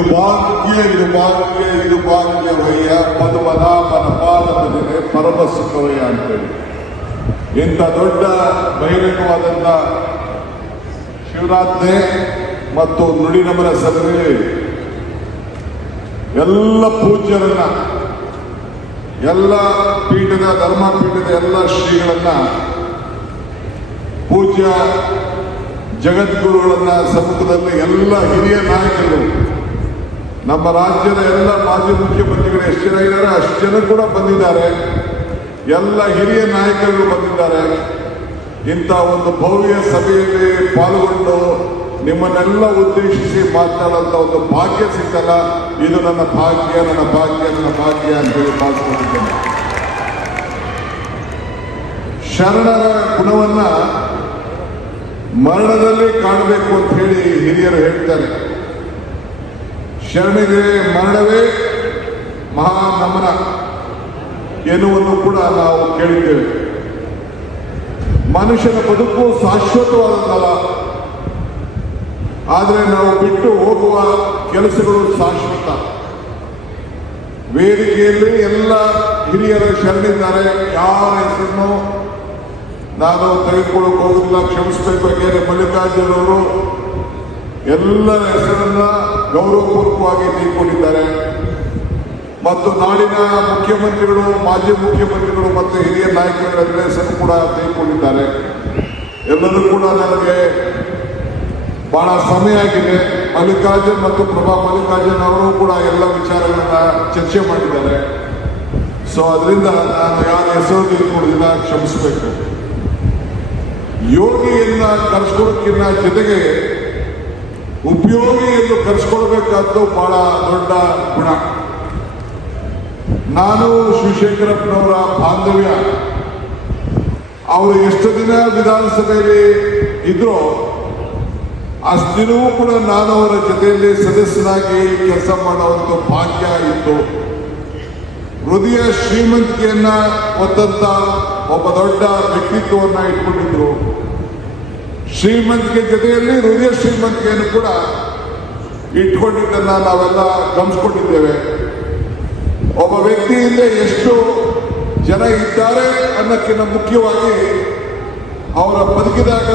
ಇದು ಭಾಗ್ಯವಯ್ಯ ಪದ್ಮನಾಭನ ಪಾದ ಭಜನೆ ಪರಮ ಸುಖವಯ್ಯ ಅಂತೇಳಿ ಇಂಥ ದೊಡ್ಡ ಬಹಿರಂಗವಾದಂಥ ಶಿವರಾತ್ರಿ ಮತ್ತು ನುಡಿನಮನ ಸಭೆಯಲ್ಲಿ ಎಲ್ಲ ಪೂಜ್ಯರನ್ನ, ಎಲ್ಲ ಪೀಠದ ಧರ್ಮಪೀಠದ ಎಲ್ಲ ಶ್ರೀಗಳನ್ನ, ಪೂಜ್ಯ ಜಗದ್ಗುರುಗಳನ್ನ ಸಮ್ಮುಖದಲ್ಲಿ ಎಲ್ಲ ಹಿರಿಯ ನಾಯಕರು, ನಮ್ಮ ರಾಜ್ಯದ ಎಲ್ಲ ಮಾಜಿ ಮುಖ್ಯಮಂತ್ರಿಗಳು ಎಷ್ಟು ಜನ ಇದ್ದಾರೆ ಅಷ್ಟು ಜನ ಕೂಡ ಬಂದಿದ್ದಾರೆ. ಎಲ್ಲ ಹಿರಿಯ ನಾಯಕರು ಬಂದಿದ್ದಾರೆ. ಇಂಥ ಒಂದು ಭವ್ಯ ಸಭೆಯಲ್ಲಿ ಪಾಲ್ಗೊಂಡು ನಿಮ್ಮನ್ನೆಲ್ಲ ಉದ್ದೇಶಿಸಿ ಮಾತನಾಡುವಂಥ ಒಂದು ಭಾಗ್ಯ ಸಿಕ್ಕಲ್ಲ. ಇದು ನನ್ನ ಭಾಗ್ಯ ಅಂತ ಹೇಳಿ ಭಾವಿಸ್ಕೊಂಡಿದ್ದೇನೆ. ಶರಣರ ಗುಣವನ್ನ ಮರಣದಲ್ಲಿ ಕಾಣಬೇಕು ಅಂತ ಹೇಳಿ ಹಿರಿಯರು ಹೇಳ್ತಾರೆ. ಶರಣರಿಗೆ ಮರಣವೇ ಮಹಾ ನಮನ ಎನ್ನುವನ್ನು ಕೂಡ ನಾವು ಕೇಳಿದ್ದೇವೆ. ಮನುಷ್ಯನ ಬದುಕು ಶಾಶ್ವತವಾದದ್ದಲ್ಲ, ಆದರೆ ನಾವು ಬಿಟ್ಟು ಹೋಗುವ ಕೆಲಸಗಳು ಶಾಶ್ವತ. ವೇದಿಕೆಯಲ್ಲಿ ಎಲ್ಲ ಹಿರಿಯರ ಶರಣಿದ್ದಾರೆ. ಯಾರ ಹೆಸರನ್ನು ನಾನು ತೆಗೆದುಕೊಳ್ಳಕ್ಕೆ ಹೋಗುದಿಲ್ಲ, ಕ್ಷಮಿಸಬೇಕು. ಯಾಕೆಂದರೆ ಮಲ್ಲಿಕಾರ್ಜುನ್ ಅವರು ಎಲ್ಲರ ಹೆಸರನ್ನ ಗೌರವಪೂರ್ವಕವಾಗಿ ತೆಗೆದುಕೊಂಡಿದ್ದಾರೆ. ಮತ್ತು ನಾಡಿನ ಮುಖ್ಯಮಂತ್ರಿಗಳು, ಮಾಜಿ ಮುಖ್ಯಮಂತ್ರಿಗಳು ಮತ್ತು ಹಿರಿಯ ನಾಯಕರ ಹೆಸರು ಕೂಡ ತೆಗೆದುಕೊಂಡಿದ್ದಾರೆ. ಎಲ್ಲರೂ ಕೂಡ ನನಗೆ ಬಹಳ ಸಮಯ ಆಗಿದೆ. ಮಲ್ಲಿಕಾರ್ಜುನ್ ಮತ್ತು ಪ್ರಭಾ ಮಲ್ಲಿಕಾರ್ಜುನ್ ಅವರು ಕೂಡ ಎಲ್ಲ ವಿಚಾರಗಳನ್ನ ಚರ್ಚೆ ಮಾಡಿದ್ದಾರೆ. ಸೊ ಅದರಿಂದ ನಾನು ಯಾರ ಹೆಸರು ತೆಗೆದುಕೊಳ್ಳೋದಿಲ್ಲ, ಕ್ಷಮಿಸಬೇಕು. ಯೋಗಿಯನ್ನ ಕರೆಸ್ಕೊಳ್ಳೋಕ್ಕಿಂತ ಜೊತೆಗೆ ಉಪಯೋಗಿಯನ್ನು ಕರೆಸ್ಕೊಳ್ಬೇಕಾದ್ದು ಬಹಳ ದೊಡ್ಡ ಗುಣ. ನಾನು ಶಿವಶಂಕರಪ್ಪನವರ ಬಾಂಧವ್ಯ, ಅವರು ಎಷ್ಟು ದಿನ ವಿಧಾನಸಭೆಯಲ್ಲಿ ಇದ್ರೋ ಅಷ್ಟು ದಿನವೂ ಕೂಡ ನಾನು ಅವರ ಜೊತೆಯಲ್ಲಿ ಸದಸ್ಯನಾಗಿ ಕೆಲಸ ಮಾಡುವಂಥ ಭಾಗ್ಯ ಇತ್ತು. ಹೃದಯ ಶ್ರೀಮಂತಿಕೆಯನ್ನ ಹೊತ್ತಂತ ಒಬ್ಬ ದೊಡ್ಡ ವ್ಯಕ್ತಿತ್ವವನ್ನ ಇಟ್ಕೊಂಡಿದ್ರು. ಶ್ರೀಮಂತಿಕೆ ಜೊತೆಯಲ್ಲಿ ಹೃದಯ ಶ್ರೀಮಂತಿಕೆಯನ್ನು ಕೂಡ ಇಟ್ಕೊಂಡಿದ್ದನ್ನ ನಾವೆಲ್ಲ ಗಮನಿಸ್ಕೊಂಡಿದ್ದೇವೆ. ಒಬ್ಬ ವ್ಯಕ್ತಿಯಿಂದ ಎಷ್ಟು ಜನ ಇದ್ದಾರೆ ಅನ್ನೋಕ್ಕಿಂತ ಮುಖ್ಯವಾಗಿ ಅವರ ಬದುಕಿದಾಗ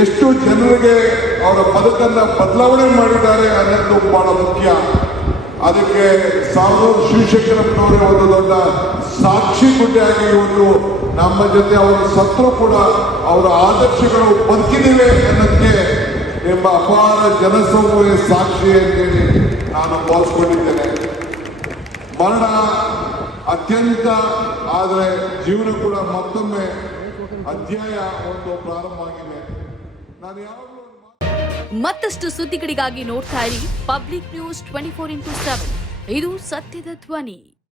ಎಷ್ಟು ಜನರಿಗೆ ಅವರ ಬದುಕನ್ನ ಬದಲಾವಣೆ ಮಾಡಿದ್ದಾರೆ ಅನ್ನೋದು ಬಹಳ ಮುಖ್ಯ. ಅದಕ್ಕೆ ಶಿವಶಂಕರಪ್ಪನವರೇ ಒಂದು ದೊಡ್ಡ ಸಾಕ್ಷಿ ಗುಡ್ಡೆಯಾಗಿ ಇವತ್ತು ನಮ್ಮ ಜೊತೆ ಅವರು ಸತ್ರು ಕೂಡ ಅವರ ಆದರ್ಶಗಳು ಬದುಕಿದಿವೆ ಅನ್ನೋದಕ್ಕೆ ಎಂಬ ಅಪಾರ ಜನಸಮೂಹ ಸಾಕ್ಷಿ ಅಂತೇಳಿ ನಾನು ಭಾವಿಸ್ಕೊಂಡಿದ್ದೇನೆ. ಮರಣ ಅತ್ಯಂತ, ಆದರೆ ಜೀವನ ಕೂಡ ಮತ್ತೊಮ್ಮೆ ಅಧ್ಯಾಯ ಒಂದು ಪ್ರಾರಂಭ ಆಗಿದೆ. ನಾನು ಯಾವಾಗಲೂ ಮತ್ತಷ್ಟು ಸುದ್ದಿಗಳಿಗಾಗಿ ನೋಡ್ತಾ ಇರಿ ಪಬ್ಲಿಕ್ ನ್ಯೂಸ್ 24x7. ಇದು ಸತ್ಯದ ಧ್ವನಿ.